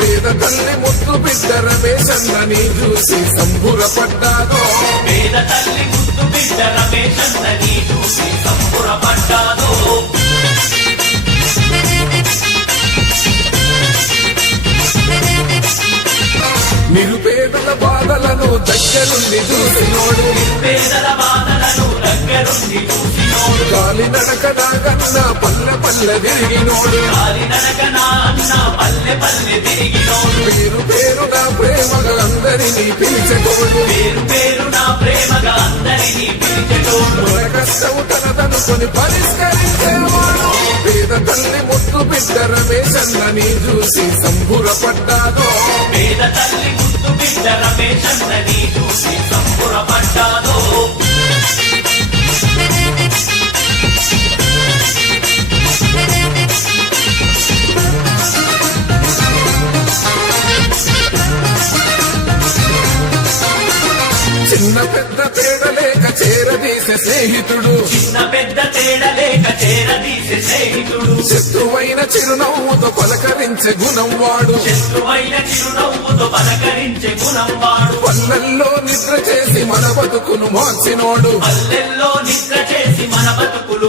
పేద తల్లి ముద్దు బిడ్డ రమేశన్నని చూసి సంబురపడ్డాదో, పేద తల్లి ముద్దు బిడ్డ రమేశన్నని చూసి సంబురపడ్డాదో. నిరుపేదల బాధలను దగ్గరుండి చూసినోడు, పేదల బాధలను దగ్గరుండి చూసినోడు. గాలి నడకనాగన్న పల్లె పల్లె తిరిగినోడు, గాలి నడకన అన్న పల్లె పల్లె తిరిగినోడు. పేరు పేరుగా ప్రేమగా అందరినీ పిలిచెటోడు, పేరు పేరున ప్రేమగా అందరినీ పిలిచెటోడు. మన కష్టము తనదనుకొని పరిష్కరించేవాడు. పేద తల్లి ముద్దు బిడ్డ రమేశన్నని చూసి సంబురపడ్డాదో, పేద తల్లి ముద్దు బిడ్డ రమేశన్నని చూసి సంబురపడ్డాదో. చిన్న పెద్ద తేడలేక చేరదీసే స్నేహితుడు, చిన్న పెద్ద తేడలేక చేరదీసే స్నేహితుడు. శత్రువైన చిరునవ్వుతో పలకరించే గుణం వాడు, శత్రువైన చిరునవ్వుతో పలకరించే గుణం వాడు. పల్లెల్లో నిద్ర చేసి మన బతుకును మార్చినోడు, పల్లెల్లో నిద్ర చేసి మన బతుకులు